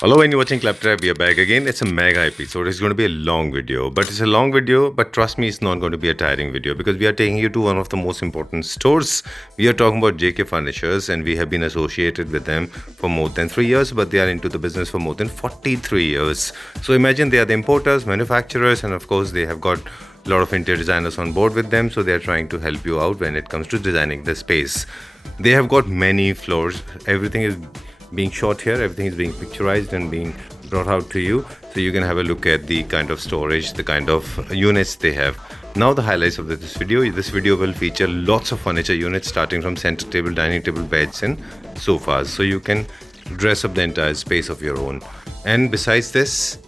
Hello, when you're watching Claptrap, we are back again. It's a mega episode. It's going to be a long video, but it's a long video. But trust me, it's not going to be a tiring video because we are taking you to one of the most important stores. We are talking about JK Furnitures, and we have been associated with them for more than 3 years, but they are into the business for more than 43 years. So imagine they are the importers, manufacturers, and of course, they have got a lot of interior designers on board with them. So they are trying to help you out when it comes to designing the space. They have got many floors. Everything is being shot here, everything is being picturized and being brought out to you, so you can have a look at the kind of storage, the kind of units they have. Now the highlights of this video will feature lots of furniture units starting from center table, dining table, beds and sofas, so you can dress up the entire space of your own. And besides this,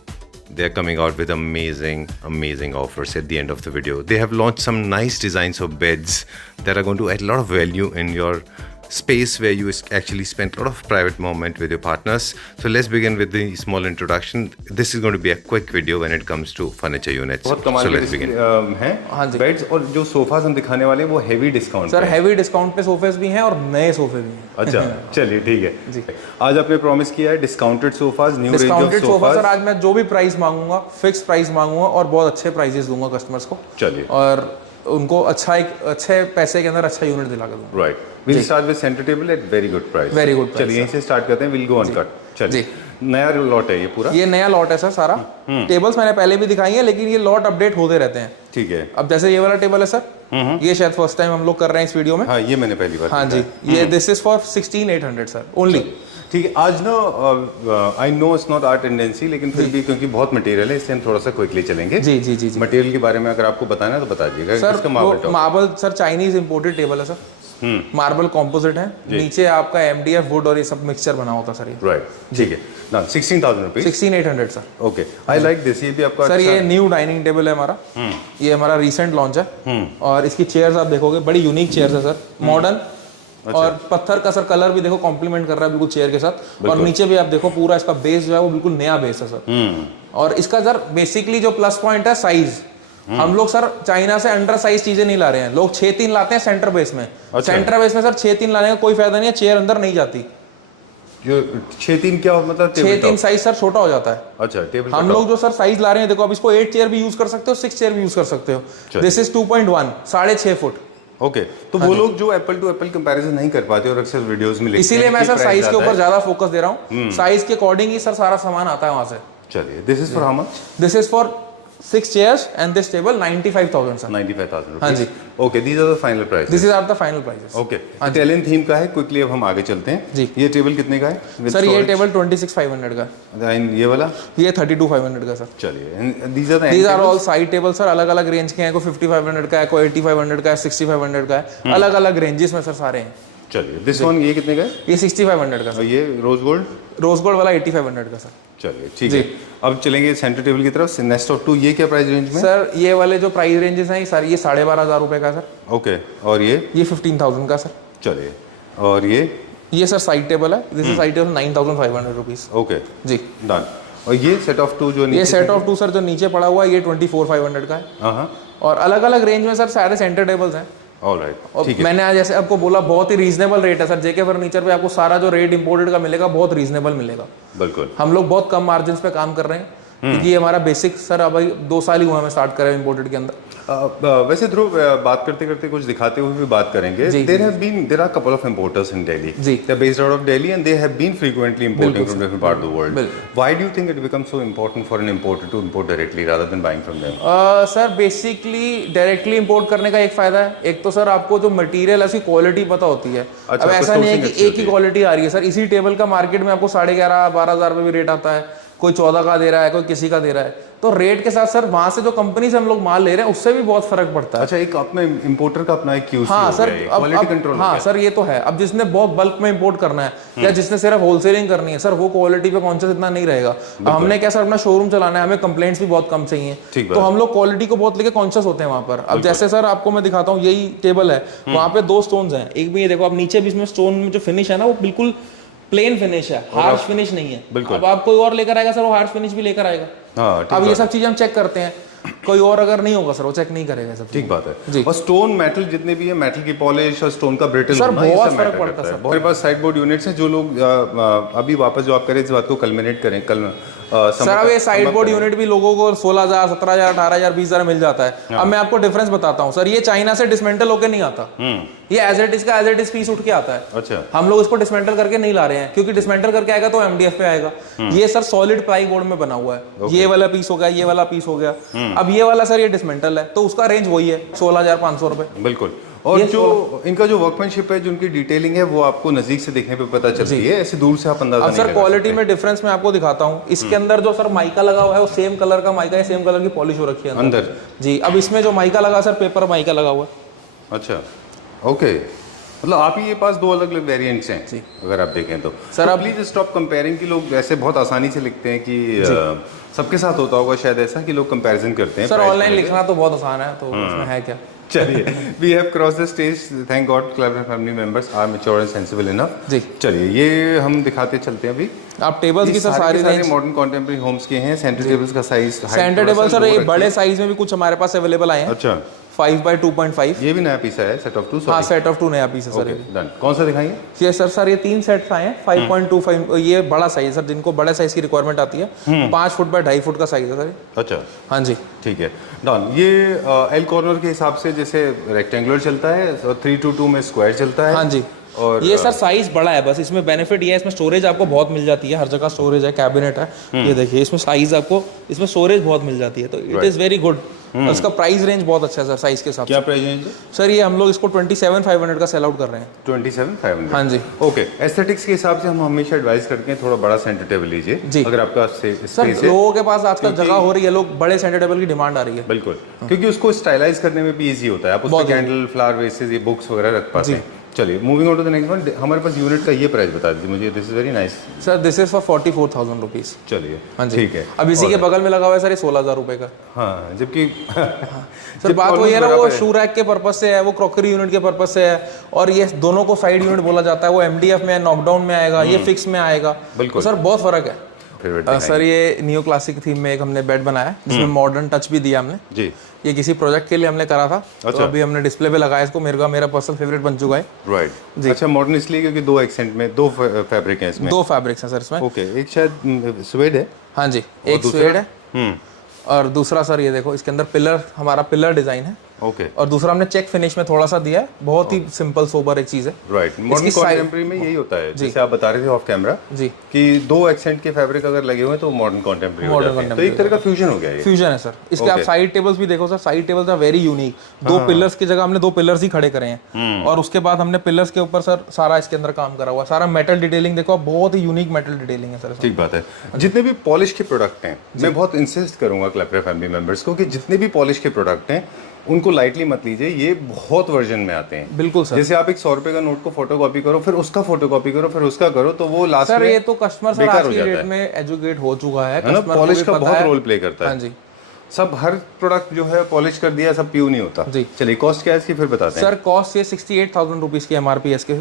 they're coming out with amazing offers at the end of the video. They have launched some nice designs of beds that are going to add a lot of value in your space where you actually spend a lot of private moment with your partners. So let's begin with the small introduction. This is going to be a quick video when it comes to furniture units. बहुत कमाल So के let's begin. हैं हाँ जी। Beds और जो sofas हम दिखाने वाले हैं वो heavy discount sir heavy discount पे सोफेस भी हैं और नए सोफे भी हैं। अच्छा चलिए ठीक है जी। आज आपने प्रॉमिस किया है discounted sofas, new range of discounted sofa sir, sofas. आज मैं जो भी प्राइस मांगूंगा फिक्स प्राइस मांगूंगा और बहुत अच्छे प्राइजेस दूंगा कस्टमर्स को, चलिए और उनको अच्छे पैसे के अंदर अच्छा यूनिट दिला कर दूंगा। Right, will start with centre table at very good price. Very good price, चलिए यहीं से स्टार्ट करते हैं, विल गो ऑन कट। चलिए नया लॉट है ये पूरा, ये नया लॉट है सर सारा। टेबल्स मैंने पहले भी दिखाई है लेकिन ये लॉट अपडेट होते रहते हैं। ठीक है। अब जैसे ये वाला टेबल है सर, ये शायद फर्स्ट टाइम हम लोग कर रहे हैं इस वीडियो में। हाँ ये मैंने पहली बार हाँ जी, ये this is for 16800 sir only. ठीक है। आज ना I know it's not our tendency, लेकिन फिर भी क्योंकि बहुत मटेरियल है इसलिए हम थोड़ा सा क्विकली चलेंगे। जी जी जी जी। मटेरियल के बारे में अगर आपको बताना है तो बता दीजिएगा। सर इसका marble marble sir Chinese imported table है सर, मार्बल कॉम्पोजिट है, नीचे आपका MDF वुड और ये सब मिक्सचर बना होता सर। ये राइट, ठीक है ना। 16,000 rupees, 16800 sir. Okay, I like this. ये भी आपका सर ये न्यू डाइनिंग टेबल है हमारा, ये हमारा रिसेंट लॉन्च है। और इसकी चेयर्स आप देखोगे बड़ी यूनिक चेयर्स है सर, मॉडर्न और पत्थर का सर कलर भी देखो कॉम्प्लीमेंट कर रहा है बिल्कुल चेयर के साथ। और नीचे भी आप देखो पूरा इसका बेस जो है वो बिल्कुल नया बेस है सर। और इसका सर बेसिकली जो प्लस पॉइंट है साइज, हम लोग सर चाइना से अंडर साइज चीजें नहीं ला रहे हैं। लोग 6-3 लाते हैं सेंटर बेस में। सेंटर बेस में सर 6-3 लाने का कोई फायदा नहीं है, चेयर अंदर नहीं जाती। जो 6-3 क्या मतलब? 6-3 साइज सर छोटा हो जाता है। अच्छा, टेबल हम लोग जो सर साइज ला रहे हैं देखो, अब इसको 8 चेयर भी यूज कर सकते हो, 6 चेयर भी यूज कर सकते हो। This is 2.1, 6.5 foot. ओके, तो वो लोग जो एप्पल टू एप्पल कंपैरिजन नहीं कर पाते और अक्सर वीडियोस में लिखते हैं, इसीलिए मैं सर साइज के ऊपर ज्यादा फोकस दे रहा हूँ। साइज के अकॉर्डिंग ही सर सारा सामान आता है वहां से। चलिए, this is for how much? This is for 6 chairs and this table 95,000 sir. 95,000 rupees. हाँ जी। Okay, these are the final price. This is are the final prices. Okay, Italian theme का है। क्विकली अब हम आगे चलते हैं जी। ये टेबल कितने का है सर? ये टेबल 26,500 का है। ये वाला? ये 32,500 का सर। चलिए, these are all side table sir, अलग अलग रेंज के हैं। कोई 5500 का है, कोई 8500 का है, 6500 का है, अलग अलग रेंजेस में सर सारे हैं। चलिए, दिस वन ये कितने का है? ये 6500 का और सर। ये रोज गोल्ड? रोज गोल्ड वाला 8500 का सर। चलिए ठीक है। अब चलेंगे सेंटर टेबल की तरफ। नेस्ट ऑफ 2 ये क्या प्राइस रेंज में? सर ये वाले जो प्राइस रेंजेस हैं सर, ये 12,500 रुपए का सर। ओके, और ये? ये 15,000 का सर। चलिए, और ये सर साइड टेबल है। This is side table 9,500 rupees. Okay जी डन। और ये सेट ऑफ 2 जो ये सेट ऑफ 2 सर जो नीचे पड़ा हुआ है ये 24,500 का है। हाँ, और अलग अलग रेंज में सर सारे सेंटर टेबल्स हैं। ऑलराइट, और ठीक है। मैंने आज जैसे आपको बोला बहुत ही रीजनेबल रेट है सर। जेके फर्नीचर पे आपको सारा जो रेट इंपोर्टेड का मिलेगा बहुत रीजनेबल मिलेगा। बिल्कुल, हम लोग बहुत कम मार्जिन पे काम कर रहे हैं क्योंकि ये हमारा बेसिक सर अभी 2 साल ही हुआ हमें स्टार्ट करें इंपोर्टेड के अंदर। वैसे ध्रुव, बात करते करते कुछ दिखाते हुए भी बात करेंगे। There are couple of importers in Delhi, they are based out of Delhi and they have been frequently importing from different part of the world. Why do you think it becomes so important for an importer to import directly rather than buying from them? Sir basically directly import करने का एक फायदा है, एक तो sir आपको जो material है उसकी क्वालिटी पता होती है। अब ऐसा नहीं है कि एक ही क्वालिटी आ रही है सर। इसी टेबल का मार्केट में आपको 11,500-12,000 रुपये भी रेट आता है, कोई 14 का दे रहा है, कोई किसी का दे रहा है। तो रेट के साथ सर वहां से जो कंपनी से हम लोग माल ले रहे हैं उससे भी बहुत फर्क पड़ता है। अच्छा, एक अपने इंपोर्टर का अपना एक क्यूसी हाँ सर, क्वालिटी कंट्रोल। हाँ सर ये तो है। अब जिसने बहुत बल्क में इंपोर्ट करना है या जिसने सिर्फ होलसेलिंग करनी है सर, वो क्वालिटी पे कॉन्शियस इतना नहीं रहेगा। अब हमने क्या सर अपना शोरूम चलाना है, हमें कंप्लेंट्स भी बहुत कम चाहिए, तो हम लोग क्वालिटी को बहुत लेके कॉन्शियस होते हैं वहां पर। अब जैसे सर आपको मैं दिखाता हूँ, यही टेबल है, वहां पे 2 स्टोन्स हैं। एक भी ये देखो, अब नीचे भी इसमें स्टोन में जो फिनिश है ना वो बिल्कुल प्लेन फिनिश है, हार्श फिनिश नहीं है। अब आप कोई और लेकर आएगा सर वो हार्श फिनिश भी लेकर आएगा। अब ये सब चीजें हम चेक करते हैं। कोई और अगर नहीं होगा सर वो चेक नहीं करेगा सब। ठीक बात है जी। और स्टोन मेटल जितने भी है, मेटल की पॉलिश और स्टोन का ब्रिटल सर होना, ये बहुत सब फर्क मैटर पड़ता करता है है। हमारे पास साइड बोर्ड यूनिट्स हैं जो लोग अभी वापस जो आप करें इस बात को कल्मिनेट करें कल सर अब ये साइड बोर्ड यूनिट भी लोगों को 16,000 17,000 18,000 20,000 मिल जाता है। अब मैं आपको डिफरेंस बताता हूँ सर, ये चाइना से डिसमेंटल होकर नहीं आता, ये एज इट इज का एज इट इज पीस उठ के आता है। अच्छा, हम लोग इसको डिसमेंटल करके नहीं ला रहे हैं, क्योंकि डिसमेंटल करके आएगा तो एमडीएफ पे आएगा। ये सर सॉलिड प्लाई बोर्ड में बना हुआ है, ये वाला पीस हो गया, ये वाला पीस हो गया। अब ये वाला सर ये डिसमेंटल है तो उसका रेंज वही है 16,500 रुपए। बिल्कुल। और जो इनका जो वर्कमैनशिप है, जो उनकी डिटेलिंग है, वो आपको नजदीक से देखने पे पता चलती है, ऐसे दूर से आप अंदाजा नहीं लगा सकते। सर क्वालिटी में डिफरेंस मैं आपको दिखाता हूँ। इसके अंदर जो सर माइका लगा हुआ है वो सेम कलर का माइका है, सेम कलर की पॉलिश हो रखी है अंदर। जी। अब इसमें जो माइका लगा सर पेपर माइका लगा हुआ है। अच्छा, ओके, मतलब आप ही ये पास दो अलग अलग वेरिएंट्स हैं जी, अगर आप देखें तो। सर अब प्लीज स्टॉप कंपेयरिंग, कि लोग ऐसे बहुत आसानी से लिखते हैं कि सबके साथ होता होगा शायद ऐसा कि लोग कंपैरिजन करते हैं। सर ऑनलाइन लिखना तो बहुत आसान है, तो उसमें है क्या। चलिए, we have cross the stage, thank God clever family members are mature and sensible enough. जी चलिए, ये हम दिखाते चलते हैं अभी। आप टेबल्स की सर सारी रेंज मॉडर्न कंटेम्परेरी होम्स के हैं। सेंटर टेबल्स का साइज, सेंटर टेबल सर ये बड़े साइज में भी कुछ हमारे पास अवेलेबल आए हैं। अच्छा, 5x2.5। ये भी नया पीस है, सेट ऑफ 2। हाँ, सेट ऑफ 2 नया पीस है सर। डन। कौन सा दिखाएंगे? ये सर ये 3 सेट्स आए हैं। 5.25 ये बड़ा साइज सर, जिनको बड़े साइज की रिक्वायरमेंट आती है। 5 फुट बाय 2.5 फुट का साइज है सर। अच्छा, हाँ जी, ठीक है, डन। ये एल कॉर्नर के हिसाब से जैसे रेक्टेंगुलर चलता है और 3x2 में स्क्वायर चलता है। हाँ जी। और ये सर साइज बड़ा है, बस इसमें बेनिफिट ये है, इसमें स्टोरेज आपको बहुत मिल जाती है, हर जगह स्टोरेज है, कैबिनेट है। ये देखिए इसमें साइज आपको, इसमें स्टोरेज बहुत मिल जाती है, तो इट इज वेरी गुड। उसका प्राइस रेंज बहुत अच्छा है सर साइज के हिसाब से। क्या प्राइस रेंज है सर? ये हम लोग इसको 27,500 का सेल आउट कर रहे हैं। 27,500। हाँ जी। ओके, एस्थेटिक्स के हिसाब से हम हमेशा एडवाइस करते हैं थोड़ा बड़ा सेंटर टेबल लीजिए जी, अगर आपका सर लोगों के पास आजकल जगह हो रही है, लोग बड़े सेंटर टेबल की डिमांड आ रही है। बिल्कुल, क्योंकि उसको स्टाइलाइज करने में भी इजी होता है, आप उसमें कैंडल, फ्लावर वेसेस, ये बुक्स वगैरह रख पाते हैं। चलिए, moving on to the next one. हमारे पास यूनिट का ये प्राइस बता दीजिए मुझे। This is very nice sir, this is for 44,000 rupees. चलिए, हाँ जी, ठीक है। अब इसी के बगल में लगा हुआ है सर ये 16,000 रुपए का। हाँ, जबकि सर बात वही है ना, वो शू रैक के पर्पज से है, वो क्रॉकरी यूनिट के पर्पज से है, और ये दोनों को साइड यूनिट बोला जाता है। वो एमडीएफ में, नॉकडाउन में आएगा, ये फिक्स में आएगा। बिल्कुल सर बहुत फर्क है। सर ये नियो क्लासिक थीम में एक हमने बेड बनाया, जिसमें मॉडर्न टच भी दिया हमने जी। ये किसी प्रोजेक्ट के लिए हमने करा था। अच्छा। तो अभी हमने डिस्प्ले पे लगाया इसको, मेरा पर्सनल फेवरेट बन चुका है। राइट जी। अच्छा, मॉडर्न इसलिए क्योंकि 2 एक्सेंट में 2 फैब्रिक हैं इसमें। 2 फैब्रिक्स हैं सर इसमें। ओके, एक शायद स्वेड है। हाँ जी, एक स्वेड है और दूसरा सर ये देखो, इसके अंदर पिलर, हमारा पिलर डिजाइन है। ओके, और दूसरा हमने चेक फिनिश में थोड़ा सा दिया है, बहुत ही सिंपल सोबर एक चीज है। राइट, मॉडर्न कंटेम्परेरी में यही होता है, जैसे आप बता रहे थे ऑफ कैमरा जी, कि 2 एक्सेंट के फैब्रिक अगर लगे हुए हैं तो मॉडर्न कंटेम्परेरी हो जाते हैं। तो एक तरह का फ्यूजन हो गया ये। फ्यूजन है सर। इसके आप साइड टेबल्स भी देखो sir, side tables are very unique. 2 pillars की जगह हमने 2 पिलर्स ही खड़े करे हैं, और उसके बाद हमने पिलर्स के ऊपर सर सारा इसके अंदर काम करा हुआ है। सारा मेटल डिटेलिंग देखो, बहुत ही यूनिक मेटल डिटेलिंग है सर। ठीक बात है। जितने भी पॉलिश के प्रोडक्ट हैं, मैं बहुत इंसिस्ट करूंगा क्लेपर फैमिली मेंबर्स को कि जितने भी पॉलिश के प्रोडक्ट हैं उनको लाइटली मत लीजिए, ये बहुत वर्जन में आते हैं। बिल्कुल सर। जैसे आप एक 100 रुपए का नोट को फोटोकॉपी करो, फिर उसका फोटोकॉपी करो, फिर उसका करो, तो वो लास्ट सर ये तो कस्टमर सर आज की डेट में एजुकेट हो चुका है, कस्टमर पॉलिश का बहुत रोल प्ले करता है। हाँ जी, सब हर प्रोडक्ट जो है पॉलिश कर दिया, सब प्योर नहीं होता जी। चलिए, कॉस्ट क्या है इसकी फिर बताते हैं। सर कॉस्ट ये 68,000 रुपीज की एमआरपी है इसके।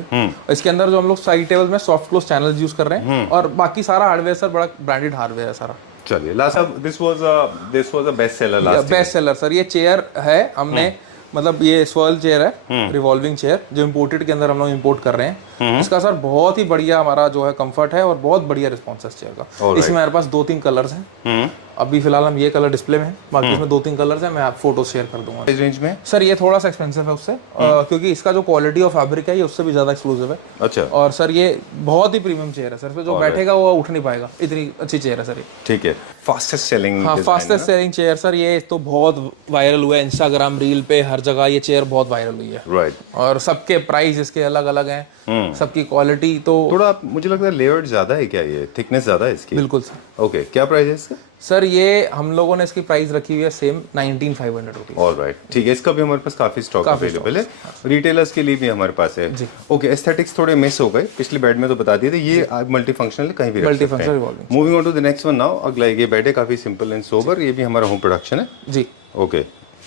इसके अंदर जो हम लोग साइड टेबल में सॉफ्ट क्लोज चैनल यूज कर रहे हैं, और बाकी सारा हार्डवेयर सर बड़ा ब्रांडेड हार्डवेयर है सारा। चलिए, last this was a best seller last. Best seller sir, ये चेयर है हमने, मतलब ये स्वर्ल चेयर है, रिवॉल्विंग चेयर, जो इम्पोर्टेड के अंदर हम लोग इम्पोर्ट कर रहे हैं। इसका सर बहुत ही बढ़िया हमारा जो है कंफर्ट है, और बहुत बढ़िया रिस्पॉन्स है इस चेयर का। इसमें हमारे पास 2-3 कलर्स हैं। अभी फिलहाल हम ये कलर डिस्प्ले में है, बाकी इसमें 2-3 कलर्स हैं, मैं आप फोटो शेयर कर दूंगा। इस रेंज में सर ये थोड़ा सा एक्सपेंसिव है उससे, क्योंकि इसका जो क्वालिटी ऑफ फैब्रिक है ये उससे भी ज्यादा एक्सक्लूसिव है। अच्छा। और सर ये बहुत ही प्रीमियम चेयर है सर, पे जो बैठेगा वो उठ नहीं पाएगा, इतनी अच्छी चेयर है सर ये। ठीक है, फास्टेस्ट सेलिंग। हाँ, फास्टेस्ट सेलिंग चेयर सर, ये तो बहुत वायरल हुआ है, इंस्टाग्राम रील पे हर जगह ये चेयर बहुत वायरल हुई है। राइट। और सबके प्राइस इसके अलग अलग हैं, सबकी क्वालिटी तो थोड़ा मुझे लगता है लेयर्ड ज्यादा है क्या, ये थिकनेस ज्यादा है इसकी? बिल्कुल सर। ओके, क्या प्राइस है इसका? सर ये हम लोगों ने इसकी प्राइस रखी हुई है सेम 19,500 रुपीज। ऑलराइट, ठीक है, इसका भी हमारे पास काफी स्टॉक अवेलेबल है, रिटेलर्स के लिए भी हमारे पास है। ओके, एस्थेटिक्स थोड़े मिस हो गए पिछले बेड में, तो बता दिए थे ये मल्टी फंक्शनल कहीं भी रख सकते हैं। Moving on to the next one now. अगला ये बेड है, काफी सिंपल एंड सोबर, ये भी हमारा होम प्रोडक्शन है जी। ओके,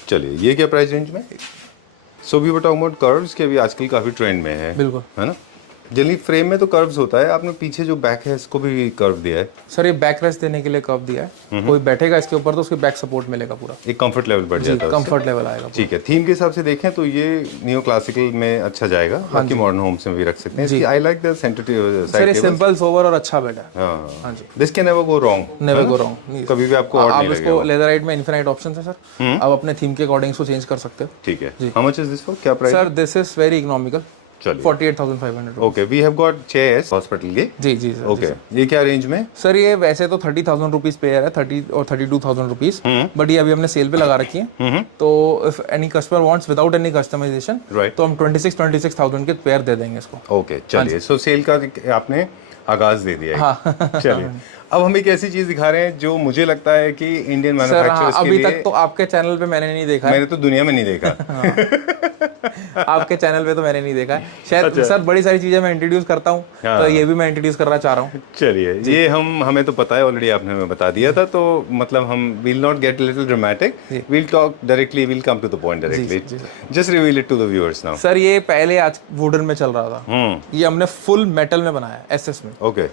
चलिए, ये क्या प्राइस रेंज में? So we were talking about curves के भी आजकल काफी ट्रेंड में है, बिल्कुल, है ना? जनरली फ्रेम में तो कर्व्स होता है, आपने पीछे जो बैक है इसको भी कर्व दिया है। सर ये बैक रेस्ट देने के लिए कर्व दिया है, कोई बैठेगा इसके ऊपर तो उसके बैक सपोर्ट मिलेगा पूरा, एक कंफर्ट लेवल बढ़ जाता है, कंफर्ट लेवल आएगा। ठीक है, थीम के हिसाब से देखें तो ये नियो क्लासिकल में अच्छा जाएगा, बाकी मॉडर्न होम्स में भी रख सकते हैं। I like the centre sir ये सिंपल सोबर और अच्छा बेड है। हां जी, this can never go wrong, never go wrong, कभी भी आपको और नहीं लगेगा। इसको लेदराइट में इनफिनाइट ऑप्शंस है सर, आप अपने थीम के अकॉर्डिंग इसको चेंज कर सकते हो। ठीक है, how much is this for, क्या price? Sir this is very economical, 48,500। Okay, we have got chairs hospital के। जी जी सर। ओके, ये क्या रेंज में? सर ये वैसे तो 30,000 रुपीज पेयर है, 30 और 32,000 रुपीज, बट ये अभी हमने सेल पे लगा रखी है। तो if any customer wants without any customization, तो हम 26,000 के पेयर दे देंगे इसको। ओके, चलिए, सो सेल का आपने आगाज दे दिया है। हाँ। चलिए, अब हम एक ऐसी चीज दिखा रहे हैं जो मुझे लगता है कि इंडियन मैन्युफैक्चरर्स के अभी लिए, तक तो आपके चैनल पे मैंने नहीं देखा है। मैंने तो दुनिया में नहीं देखा। आपके चैनल पे तो मैंने नहीं देखा है शायद। सर बड़ी सारी चीजें मैं इंट्रोड्यूस करता हूँ, तो ये भी मैं इंट्रोड्यूस करना चाह रहा हूँ। चलिए, ये हमें तो पता है ऑलरेडी, आपने हमें बता दिया था, तो मतलब हम will not get little dramatic, will talk directly, will come to the point directly, just reveal it to the viewers now. Sir ये पहले आज वुडन में चल रहा था, ये हमने फुल मेटल में बनाया है, एसएस में। ओके,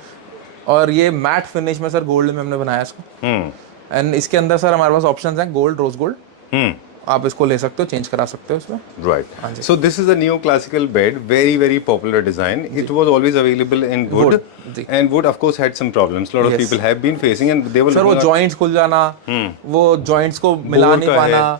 और ये मैट फिनिश में सर गोल्ड में हमने बनाया इसको। एंड इसके अंदर सर हमारे पास ऑप्शंस हैं, गोल्ड, रोज गोल्ड, आप इसको ले सकते हो, चेंज करा सकते हो इसमें। Right, so this is a new classical bed, very very popular design, it was always available in wood, and wood of course had some problems, lot of people have been facing, and they were sir वो joints खुल जाना, वो joints को मिला नहीं पाना,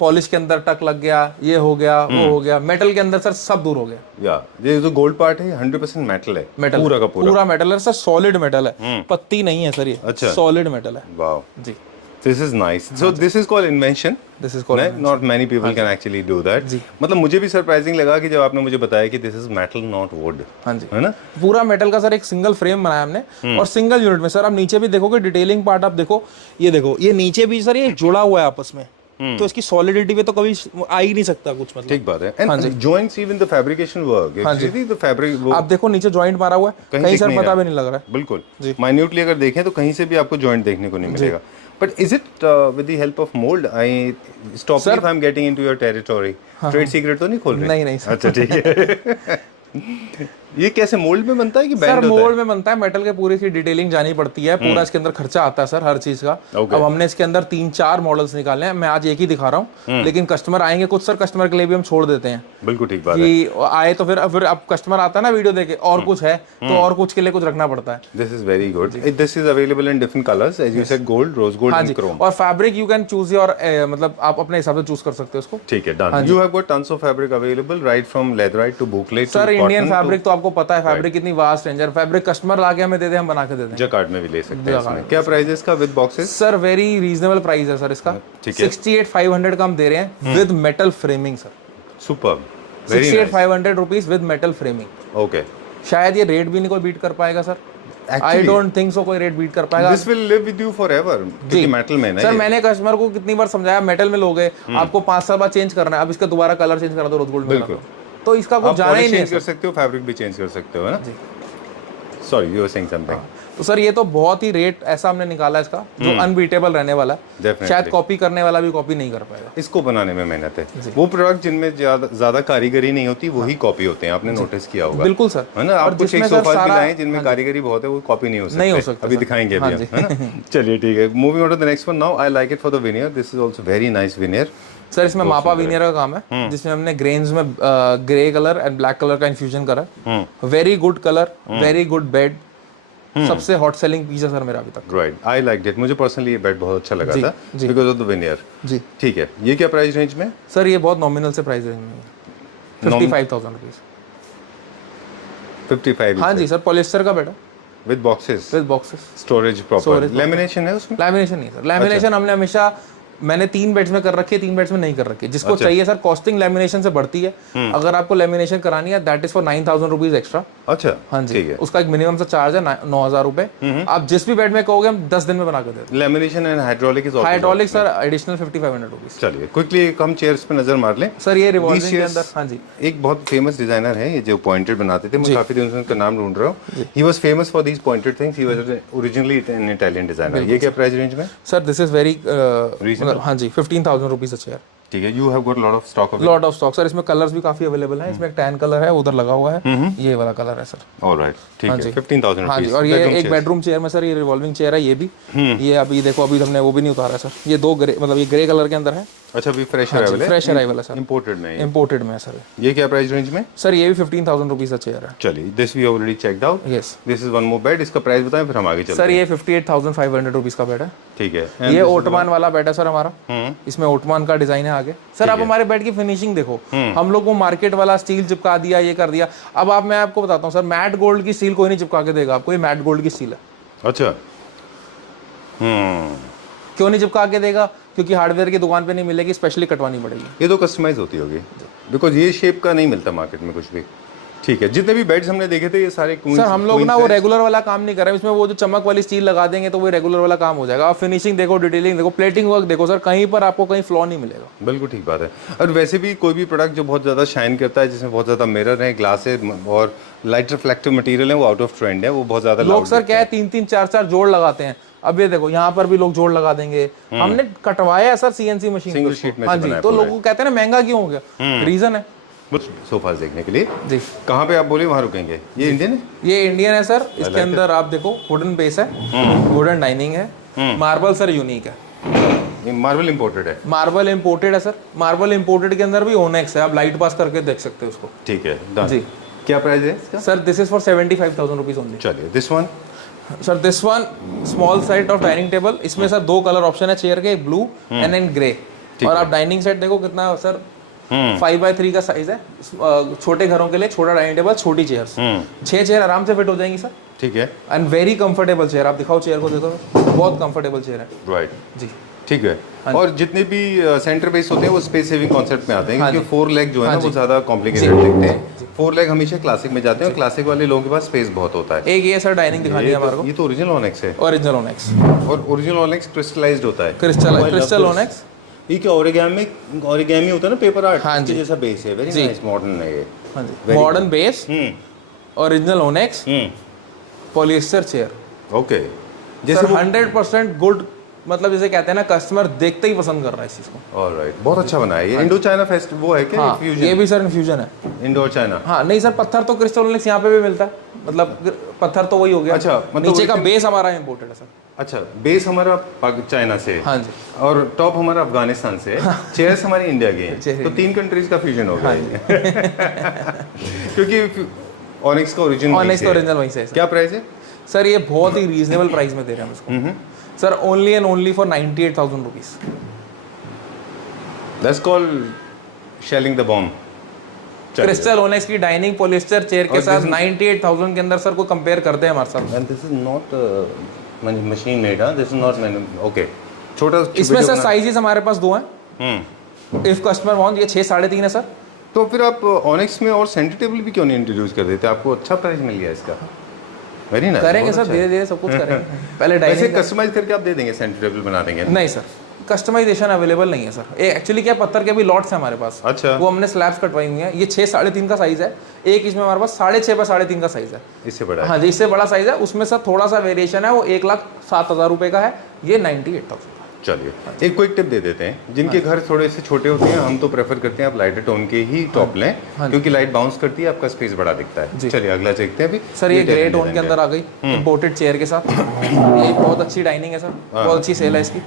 polish के अंदर टक लग गया, ये हो गया, वो हो गया, मेटल के अंदर सर सब दूर हो गया। या ये जो गोल्ड पार्ट है 100% मेटल है, मेटल पूरा का पूरा मेटल है सर, सॉलिड मेटल है, पत्ती नहीं है सर ये, अच्छा, सॉलिड मेटल है। वाओ जी, this is nice, so this is called invention, this is called, not many people can actually do that. मतलब मुझे भी सरप्राइजिंग लगा कि जब आपने मुझे बताया कि this is metal not would. हाँ जी, है ना, पूरा मेटल का सर एक सिंगल फ्रेम बनाया हमने, और सिंगल यूनिट में सर आप नीचे भी देखोगे, डिटेलिंग पार्ट आप देखो, ये देखो, ये नीचे भी सर ये जुड़ा हुआ है आपस में, तो इसकी सॉलिडिटी पे तो कभी आ ही नहीं सकता कुछ, मतलब। ठीक बात है। And joints, even the fabrication work, actually the fabric, आप देखो नीचे जॉइंट मारा हुआ है, कहीं सर पता भी नहीं लग रहा है, बिल्कुल माइन्यूटली अगर देखें तो कहीं से भी आपको जॉइंट देखने को नहीं मिलेगा। But is it with the help of mould? I stop if I am getting into your territory, trade secret तो नहीं खोल रहे? नहीं सर। अच्छा, ठीक है। ये कैसे मोल्ड में बनता है कि बैंड होता है? सर मोल्ड में बनता है, मेटल के पूरी की डिटेलिंग जानी पड़ती है, पूरा इसके अंदर खर्चा आता है सर हर चीज का। अब हमने इसके अंदर 3-4 मॉडल्स निकाले हैं, मैं आज एक ही दिखा रहा हूँ, लेकिन कस्टमर आएंगे कुछ सर, कस्टमर के लिए भी हम छोड़ देते हैं। बिल्कुल ठीक बात है, आए तो फिर अब कस्टमर आता है ना वीडियो देखे, और कुछ है तो और कुछ के लिए कुछ रखना पड़ता है। This is very good, this is available in different colours, as you said, gold, rose gold and chrome, और fabric you can choose your, मतलब आप अपने हिसाब से चूज कर सकते हो उसको। ठीक है, done. You have got tons of fabric available, right from leatherite to booklet. Sir Indian fabric तो आपको पता है, फैब्रिक कितनी वास्ट रेंज है, फैब्रिक कस्टमर लाके हमें दे दे, हम बना के दे दें। जकार्ड में भी ले सकते हैं इसमें। क्या प्राइस है इसका with boxes? Sir very reasonable price है सर इसका, 68,500 का हम दे रहे हैं with metal framing sir. Super, 68,500 rupees with metal framing. Okay, शायद ये रेट भी नहीं कोई बीट कर पाएगा sir, I don't think so कोई रेट बीट कर पाएगा। This will live with you forever, क्योंकि मेटल में ना। सर मैंने कस्टमर को कितनी बार समझाया, मेटल में लोगे आपको 5 साल बाद चेंज करना है, अब इसका दोबारा कलर चेंज करा दो, रोज गोल्ड में करा दो, तो इसका कुछ जाना ही नहीं है। कर सकते हो, फैब्रिक भी चेंज कर सकते हो, है ना? Sorry, you were saying something. तो सर ये तो बहुत ही रेट ऐसा हमने निकाला इसका जो अनबीटेबल रहने वाला है, शायद कॉपी करने वाला भी कॉपी नहीं कर पाएगा। इसको बनाने में मेहनत है, वो प्रोडक्ट जिनमें ज्यादा कारीगरी नहीं होती वही कॉपी होते हैं, आपने नोटिस किया होगा। बिल्कुल सर, है ना? आप कुछ एक सोफा भी लाएं जिनमें कारीगरी बहुत है, वो कॉपी नहीं हो सकते, अभी दिखाएंगे अभी, है ना? चलिए ठीक है, moving on to the next one now. I like it for the veneer, this is also very nice veneer. Sir इसमें मापा विनियर का काम है, जिसमें हमने ग्रेन्स में grey colour and black colour का इन्फ्यूजन करा है। Very good colour, very good bed, सबसे हॉट सेलिंग पीस है सर मेरा अभी तक। राइट, आई लाइक इट, मुझे पर्सनली ये बेड बहुत अच्छा लगा था बिकॉज ऑफ द विनियर। जी ठीक है, ये क्या प्राइस रेंज में? सर ये बहुत नॉमिनल से प्राइस रेंज में है, 55,000 रुपीज। 55? हाँ जी सर, पॉलिएस्टर का बेड है with boxes, storage proper, lamination है उसमें? लेमिनेशन नहीं सर, लेमिनेशन हमने हमेशा, मैंने 3 बेड्स में कर रखी है, 3 बेड्स में नहीं कर रखी है। जिसको चाहिए सर, कॉस्टिंग लेमिनेशन से बढ़ती है, अगर आपको लेमिनेशन करानी है that is for 9,000 rupees extra. अच्छा, हाँ जी, उसका एक मिनिमम सा चार्ज है 9,000 रुपए। आप जिस भी बेड में कहोगे हम 10 दिन में बना के देते हैं। Lamination and hydraulic is hydraulic sir additional 5,500 rupees. चलिए क्विकली हम चेयर्स पे नजर मार लें सर। ये रिवॉल्विंग के अंदर, हाँ जी, एक बहुत फेमस डिजाइनर है ये जो पॉइंटेड बनाते थे, मैं काफी दिन से उनका नाम ढूंढ रहा हूँ। He was famous for these pointed things, he was originally an Italian designer. ये क्या प्राइस रेंज में? सर दिस इज वेरी, हाँ जी, 15,000 रुपीज अ चेयर। ठीक है, you have got lot of stock of lot of stock sir. इसमें colours भी काफी अवेलेबल हैं। इसमें एक टैन कलर है, उधर लगा हुआ है, ये वाला कलर है सर। ऑलराइट, ठीक है, 15,000 हाँ जी। और ये एक बेडरूम चेयर में सर, ये रिवॉल्विंग चेयर है, ये भी ये अभी देखो, अभी हमने वो भी नहीं उतारा सर। ये दो ग्रे, मतलब ये ग्रे कलर के अंदर है। अच्छा, अभी फ्रेश अराइवल है? फ्रेश अराइवल है सर, इंपोर्टेड में? इंपोर्टेड में सर। ये क्या प्राइस रेंज में सर? ये भी 15,000 रुपीज का चेयर है। चलिए, this we already checked out. Yes, this is one more bed. इसका प्राइस बताएं फिर हम आगे चलते हैं। सर ये 58,500 रुपीज का बेड है। ठीक है, ये ओटमान वाला बेड है सर हमारा। इसमें ओटमान का डिजाइन है आगे। सर अब हमारे बेड की फिनिशिंग देखो, हम लोग को मार्केट वाला स्टील चिपका दिया, ये कर दिया। अब मैं आपको बताता हूँ सर, मैट गोल्ड की स्टील कोई नहीं चिपका के देगा आपको। ये मैट गोल्ड की स्टील है। अच्छा, क्यों नहीं चिपका के देगा? क्योंकि हार्डवेयर की दुकान पे नहीं मिलेगी, स्पेशली कटवानी पड़ेगी। ये तो कस्टमाइज होती होगी, बिकॉज ये शेप का नहीं मिलता मार्केट में कुछ भी। ठीक है, जितने भी बेड्स हमने देखे थे ये सारे सर हम लोग ना वो रेगुलर वाला काम नहीं कर रहे हैं। इसमें वो जो चमक वाली स्टील लगा देंगे तो वो रेगुलर वाला काम हो जाएगा। आप फिनिशिंग देखो, डिटेलिंग देखो, प्लेटिंग वर्क देखो सर, कहीं पर आपको कहीं फ्लॉ नहीं मिलेगा। बिल्कुल ठीक बात है। और वैसे भी कोई भी प्रोडक्ट जो बहुत ज़्यादा शाइन करता है, जिसमें बहुत ज़्यादा मिरर है, ग्लास है और लाइट रिफ्लेक्टिव मटेरियल है, वो आउट ऑफ ट्रेंड है, वो बहुत ज़्यादा लोग सर क्या है 3-3 4-4 जोड़ लगाते हैं। अब ये देखो, यहाँ पर भी लोग जोड़ लगा देंगे। हमने कटवाया sir CNC machine single sheet में। हाँ जी, तो लोग कहते हैं ना महंगा क्यों हो गया, रीजन है। सोफा देखने के लिए जी, कहाँ पे आप बोले वहाँ रुकेंगे? ये इंडियन है? ये इंडियन है सर। इसके अंदर आप देखो वुडन बेस है, वुडन डाइनिंग है, मार्बल सर यूनिक है। मार्बल इंपोर्टेड है? मार्बल इंपोर्टेड है सर। मार्बल इंपोर्टेड के अंदर भी ओनेक्स है, आप लाइट पास करके देख सकते हो उसको। ठीक है, done। जी, क्या प्राइस है इसका? Sir this is for 75,000 rupees only. चलिए, this one? Sir this one small size of dining table. इसमें सर 2 कलर ऑप्शन है चेयर के, ब्लू एंड एंड ग्रे। और आप डाइनिंग सेट देखो कितना सर, 5x3 का साइज है। छोटे घरों के लिए छोटा डाइनिंग टेबल, छोटी चेयर्स, 6 चेयर आराम से फिट हो जाएंगी सर। ठीक है, एंड वेरी कंफर्टेबल चेयर। आप दिखाओ चेयर को, देखो बहुत कंफर्टेबल चेयर है। राइट जी, ठीक है। और जितने भी सेंटर बेस होते हैं वो स्पेस सेविंग कॉन्सेप्ट में आते हैं, क्योंकि 4 लेग जो है ना वो ज्यादा कॉम्प्लिकेटेड दिखते हैं। 4 लेग हमेशा क्लासिक में जाते हैं और क्लासिक वाले लोगों के पास स्पेस बहुत होता है। एक ये सर डाइनिंग दिखा दिया हमारे को। ये तो ओरिजिनल ओनेक्स है। ओरिजिनल ओनेक्स। और ओरिजिनल ओनेक्स क्रिस्टलाइज्ड होता है। क्रिस्टल ओनेक्स। ये क्या ओरिगेमी होता है ना, पेपर आर्ट हाँ जी, जैसा बेस है। वेरी नाइस, मॉडर्न है ये। हाँ जी, modern base, original onyx, polyester chair. Okay, जैसे 100% गुड, मतलब जैसे कहते हैं ना, कस्टमर देखते ही पसंद कर रहा है इस चीज को। ऑलराइट, बहुत अच्छा बना है ये। इंडो चाइना फेस्ट वो है क्या? फ्यूजन? ये भी सर इन्फ्यूजन है, इंडो चाइना। हाँ नहीं सर, पत्थर तो क्रिस्टल ओनेक्स यहाँ पे भी मिलता है, मतलब पत्थर तो वही हो गया। अच्छा, मतलब नीचे का बेस हमारा इंपोर्टेड है सर। अच्छा, बेस हमारा चाइना से है। हाँ जी, और टॉप हमारा अफगानिस्तान से है। चेयर्स हमारी इंडिया की हैं। तो 3 कंट्रीज का फ्यूजन हो गया। क्योंकि ऑनिक्स का ओरिजिनल वहीं से है। क्या प्राइस है सर? ये बहुत ही रीजनेबल प्राइस में दे रहे हैं इसको sir, only and only for 98,000 rupees. That's called shelling the bomb. Crystal ओनेक्स की डाइनिंग पॉलिएस्टर चेयर के साथ 98,000 के अंदर सर को कंपेयर करते हैं हमारे साथ। And this is not machine made, this is not okay. छोटा इसमें सर साइजेस हमारे पास 2 हैं। इफ कस्टमर वांट, ये 6 3.5 है सर। तो फिर आप ऑनिक्स में और सेंटर टेबल भी क्यों नहीं इंट्रोड्यूस कर देते? आपको अच्छा प्राइस मिल गया इसका। वेरी नाइस, करेंगे सर, धीरे धीरे सब कुछ करेंगे। पहले डाइनिंग कस्टमाइज करके आप दे देंगे, सेंटर टेबल बना देंगे? नहीं सर, कस्टमाइजेशन अवेलेबल नहीं है सर। एक्चुअली क्या, पत्थर के भी लॉट्स हैं हमारे पास। अच्छा, वो हमने स्लैब्स कटवाई हुई हैं। ये 6 3.5 का साइज है। एक इसमें हमारे पास 6.5 by 3.5 का साइज है। इससे बड़ा? हाँ जी, इससे बड़ा साइज है। उसमें सर थोड़ा सा वेरिएशन है, वो 1,07,000 रुपए का है, ये 98,000। चलिए, एक क्विक टिप दे देते हैं। जिनके घर थोड़े से छोटे होते हैं, हम तो प्रेफर करते हैं आप लाइटर टोन के ही टॉप लें, क्योंकि लाइट बाउंस करती है, आपका स्पेस बड़ा दिखता है। चलिए अगला देखते हैं अभी। सर ये ग्रे टोन के अंदर आ गई, इंपोर्टेड चेयर के साथ। ये बहुत अच्छी डाइनिंग है सर, बहुत अच्छी सेल है इसकी।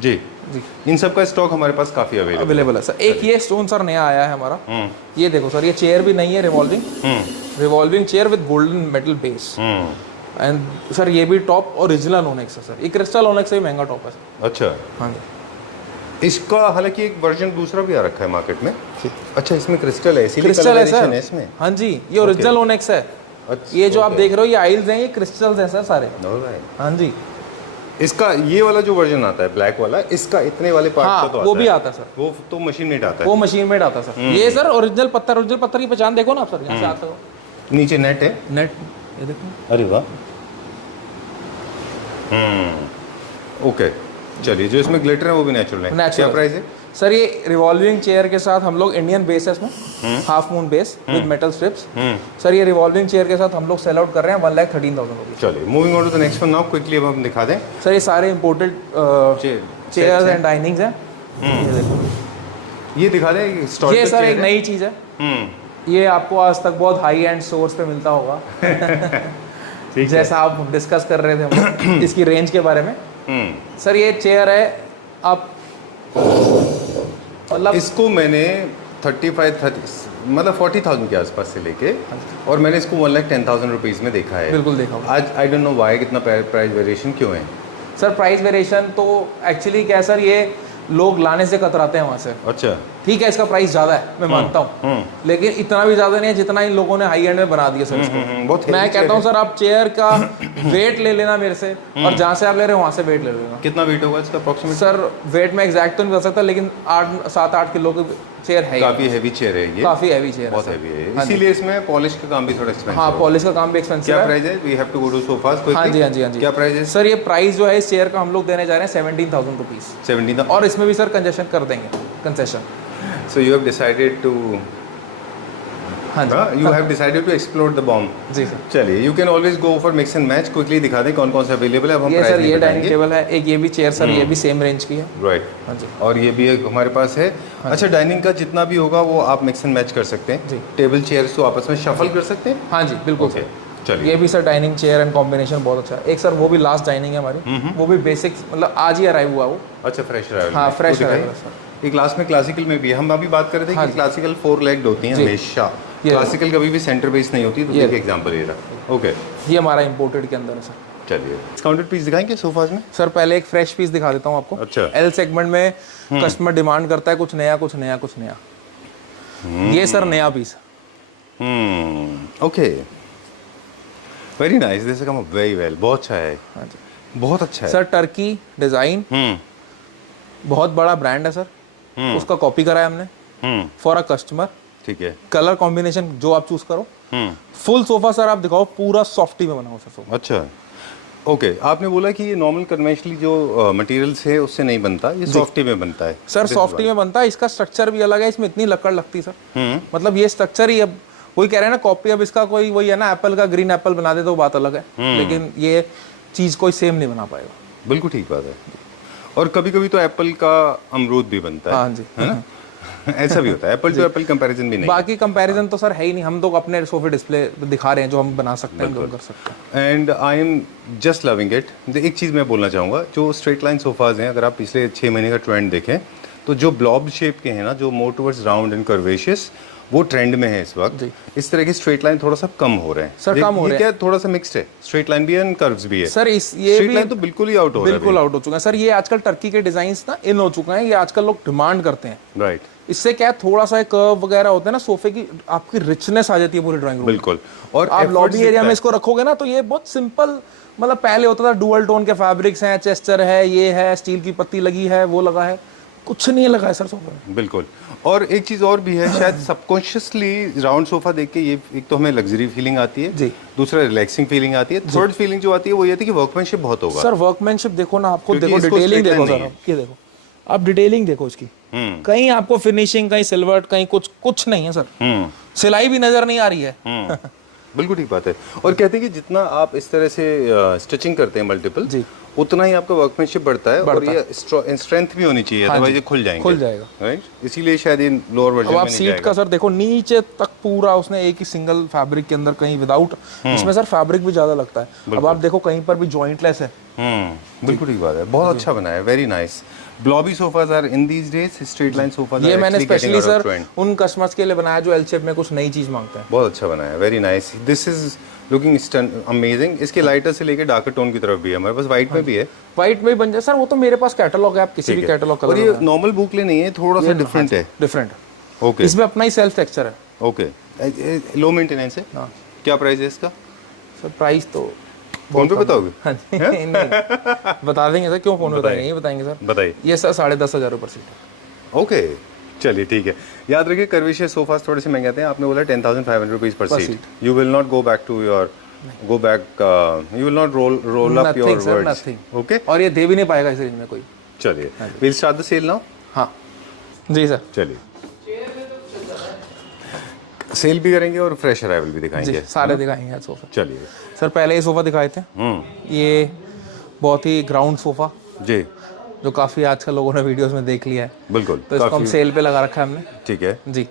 जी जी, इन सब का स्टॉक हमारे पास काफी अवेलेबल है सर। एक ये स्टोन सर नया आया है हमारा, ये देखो सर, ये चेयर भी नहीं है, revolving chair with golden metal base. And sir ये भी टॉप ओरिजिनल ओनेक्स है सर। ये क्रिस्टल ओनेक्स से भी महंगा टॉप है सर। अच्छा, हाँ जी। इसका हालांकि एक वर्जन दूसरा भी आ रखा है मार्केट में। अच्छा, इसमें क्रिस्टल है, इसीलिए क्रिस्टल है सर इसमें। हाँ जी, ये ओरिजिनल ओनेक्स है। ये जो आप देख रहे हो, ये आइल्स हैं, ये क्रिस्टल्स हैं सर सारे। हाँ जी, इसका ये वाला जो वर्जन आता है ब्लैक वाला, इसका इतने वाले पार्ट हाँ, का तो वो भी आता है सर। वो तो मशीन मेड आता है। वो मशीन मेड आता है सर। ये सर ओरिजिनल पत्थर की पहचान देखो ना आप सर, यहाँ से आता हो। नीचे नेट है, नेट ये देखो। अरे वाह। ओके, चलिए, जो इसमें ग्लिटर है वो भी नेचुरल है। क्या प्राइस है सर? ये रिवॉल्विंग चेयर के साथ हम लोग इंडियन बेस है इसमें, half moon base with metal strips. Sir ये रिवॉल्विंग चेयर के साथ हम लोग सेल आउट कर रहे हैं 1,13,000 रुपीज। चलिए, moving on to the next one now. Quickly अब हम दिखा दें। सर ये सारे इंपोर्टेड चेयर्स एंड डाइनिंग्स हैं। ये देखो, ये दिखा दें ये सर एक नई चीज़ है। ये आपको आज तक बहुत हाई एंड सोर्स पे मिलता होगा। जैसा आप डिस्कस कर रहे थे हम इसकी रेंज के बारे में। सर ये चेयर है, आप मतलब इसको मैंने 30 मतलब 40,000 के आसपास से लेके और मैंने इसको 1,10,000 रुपीज़ में देखा है। बिल्कुल देखा। आज आई डोंट नो वाई कितना प्राइस वेरिएशन क्यों है सर? प्राइस वेरिएशन तो एक्चुअली क्या है सर, ये लोग लाने से कतराते हैं वहाँ से। अच्छा ठीक है, इसका प्राइस ज़्यादा है, मैं मानता हूँ, लेकिन इतना भी ज़्यादा नहीं है जितना इन लोगों ने हाई एंड में बना दिया सर इसको। मैं कहता हूँ सर आप चेयर का वेट ले लेना मेरे से, और जहाँ से आप ले रहे हो वहाँ से वेट ले लेना। कितना वेट होगा इसका अप्रोक्सीमेट? सर वेट में एग्जैक्ट तो नहीं बता सकता, लेकिन 7-8 किलो की चेयर है। काफी हैवी चेयर है ये, काफी हैवी चेयर है, बहुत हैवी है। इसीलिए इसमें पॉलिश का काम भी थोड़ा एक्सपेंसिव है। हाँ, पॉलिश का काम भी एक्सपेंसिव है। क्या प्राइस है? We have to go to sofas quickly. हाँ जी, हाँ जी, हाँ जी। क्या प्राइस है सर? ये प्राइस जो है इस चेयर का हम लोग देने जा रहे हैं 17,000 रुपीज़। 17,000, और इसमें भी सर कंसेशन कर देंगे, concession. So you have decided to, हाँ जी, you have decided to explore the bomb. जी सर। चलिए, you can always go for mix and match. Quickly दिखा दें कौन कौन सा अवेलेबल है। अब हम ये प्राइस सर, नहीं ये डाइनिंग बताएंगे। टेबल है, एक ये भी चेयर सर, ये भी सेम रेंज की है। राइट। हाँ जी। और ये भी एक हमारे पास है। अच्छा, डाइनिंग का जितना भी होगा वो आप मिक्स एंड मैच कर सकते हैं। जी। टेबल चेयर्स को आपस में शफल कर सकते हैं। हाँ जी, बिल्कुल। ओके, सर चलिए। ये भी sir dining chair and combination बहुत अच्छा है। एक सर वो भी लास्ट डाइनिंग है हमारी, वो भी बेसिक, मतलब आज ही अराइव हुआ वो। अच्छा, फ्रेश अराइवल। हाँ, फ्रेश अराइवल सर। एक क्लास में क्लासिकल में भी हम अभी बात कर रहे थे कि क्लासिकल 4 लेग्ड होती हैं हमेशा। क्लासिकल कभी भी सेंटर बेस नहीं होती। तो एक एग्जांपल ये रहा। ओके, ये हमारा इंपोर्टेड के अंदर है सर। चलिए, डिस्काउंटेड पीस दिखाएंगे सोफाज में? सर पहले एक फ्रेश पीस दिखा देता हूँ आपको। अच्छा। एल सेगमेंट में कस्टमर डिमांड करता है कुछ नया, कुछ नया, कुछ नया। ये सर नया piece. Okay, very nice, this come very well. बहुत अच्छा है। हाँ जी, बहुत अच्छा है सर। टर्की डिजाइन, बहुत बड़ा ब्रांड है सर, उसका कॉपी करा है हमने फॉर अ कस्टमर। ठीक है। कलर कॉम्बिनेशन जो आप चूज करो। फुल सोफा सर आप दिखाओ, पूरा सॉफ्टी में बना हुआ सर सोफा। अच्छा, ओके। आपने बोला कि ये नॉर्मल कन्वेंशनली जो मटेरियल्स है उससे नहीं बनता, ये सॉफ्टी में बनता है। सर सॉफ्टी में बनता है, इसका स्ट्रक्चर भी अलग है, इसमें इतनी लकड़ लगती है सर। मतलब ये स्ट्रक्चर ही, अब वही कह रहे हैं ना कॉपी, अब इसका कोई वही है ना, एप्पल का ग्रीन एप्पल बना दे तो बात अलग है, लेकिन ये चीज कोई सेम नहीं बना पाएगा। बिल्कुल ठीक बात है। और कभी कभी तो एप्पल का अमरूद भी बनता है। हाँ जी, है ना? ऐसा भी होता है। एप्पल टू एप्पल कंपैरिजन भी नहीं। बाकी कंपैरिजन तो सर है ही नहीं, हम तो अपने सोफे डिस्प्ले दिखा रहे हैं जो हम बना सकते हैं, जो हम कर सकते हैं। And I am just loving it. एक चीज़ मैं बोलना चाहूँगा, जो स्ट्रेट लाइन सोफाज हैं, अगर आप पिछले 6 महीने का ट्रेंड देखें तो जो ब्लॉब शेप के हैं ना, जो मोर टुवर्ड्स राउंड एंड कर्वेशियस, वो ट्रेंड में है इस वक्त। इस तरह के स्ट्रेट लाइन थोड़ा सा कम हो रहे हैं सर, कम हो रहे हैं। क्या थोड़ा सा मिक्स्ड है, स्ट्रेट लाइन भी है एंड कर्व्स भी है सर। ये स्ट्रेट लाइन तो बिल्कुल ही आउट हो रहा है। बिल्कुल आउट हो चुका है सर। ये आजकल टर्की के डिजाइन्स ना इन हो चुके हैं, ये आजकल लोग डिमांड करते हैं। राइट। इससे क्या है, थोड़ा सा कर्व वगैरह होते हैं ना सोफे की, आपकी रिचनेस आ जाती है पूरी ड्राइंग रूम। बिल्कुल। और आप लॉबी एरिया में इसको रखोगे ना तो ये बहुत सिंपल, मतलब पहले होता था डुअल टोन के फैब्रिक्स हैं, चेस्टर है, ये है, स्टील की पत्ती लगी है, वो लगा है, कुछ नहीं लगा है सर सोफे में। बिल्कुल। और एक चीज़ और भी है, शायद सबकॉन्शियसली राउंड सोफा देख के ये एक तो हमें लग्जरी फीलिंग आती है जी, दूसरा रिलैक्सिंग फीलिंग आती है, थर्ड फीलिंग जो आती है वो ये थी कि वर्कमैनशिप बहुत होगा। सर वर्कमैनशिप देखो ना, आपको क्योंकि देखो इसको डिटेलिंग straight देखो line सर, नहीं आप ये देखो, आप डिटेलिंग देखो इसकी, कहीं आपको फिनिशिंग, कहीं सिल्वर, कहीं कुछ नहीं है सर। सिलाई भी नजर नहीं आ रही है। बिल्कुल ठीक बात है। और कहते हैं कि जितना आप इस तरह से स्टिचिंग करते हैं मल्टीपल जी, उतना ही आपका वर्कमैनशिप बढ़ता है। और ये स्ट्रेंथ भी होनी चाहिए, अदरवाइज ये खुल जाएगा। राइट, इसीलिए शायद ये लोअर वर्जन में अब आप नहीं सीट जाएगा। का सर देखो नीचे तक पूरा उसने एक ही सिंगल फैब्रिक के अंदर, कहीं विदाउट, इसमें सर फैब्रिक भी ज्यादा लगता है। अब आप देखो कहीं पर भी जॉइंटलेस है। बिल्कुल ठीक बात है, बहुत अच्छा बना है, very nice. Blobby sofas are in these days, straight line sofas ये मैंने स्पेशली सर उन कस्टमर्स के लिए बनाया जो एल शेप में कुछ नई चीज मांगते हैं। बहुत अच्छा बना है, very nice. This is looking amazing. इसके लाइटर से लेके डार्कर टोन की तरफ भी है, हमारे पास व्हाइट में भी है। व्हाइट में भी बन जाए सर, वो तो मेरे पास कैटलॉग है, आप किसी भी कैटलॉग और ये नॉर्मल बुकले नहीं है, थोड़ा सा डिफरेंट है। Different, okay. इसमें अपना ही सेल्फ टेक्सचर है। ओके, लो मेंटेनेंस है। क्या प्राइस है इसका? सर प्राइस तो फोन पे बताओगे? हाँ जी, नहीं बता देंगे सर, क्यों फोन पे बताएंगे, नहीं बताएंगे सर। बताइए। ये सर 10,500 रुपये सीट है। ओके, चलिए ठीक है। याद रखिए कर्वेशियस सोफास थोड़े से महंगे आते हैं। आपने बोला 10,500 रुपीज पर seat. You will not go back to your you will not roll up your words. Okay, और ये दे भी नहीं पाएगा इस रेंज में कोई। चलिए, will start the sale now. हाँ जी सर, चलिए सेल भी करेंगे और फ्रेश अराइवल भी दिखाएंगे, सारे दिखाएंगे आज सोफा। चलिए सर पहले ये सोफा दिखाए थे, ये बहुत ही ग्राउंड सोफा जी, जो काफ़ी आजकल लोगों ने वीडियोस में देख लिया है। बिल्कुल, तो इसको हम सेल पे लगा रखा है हमने। ठीक है जी,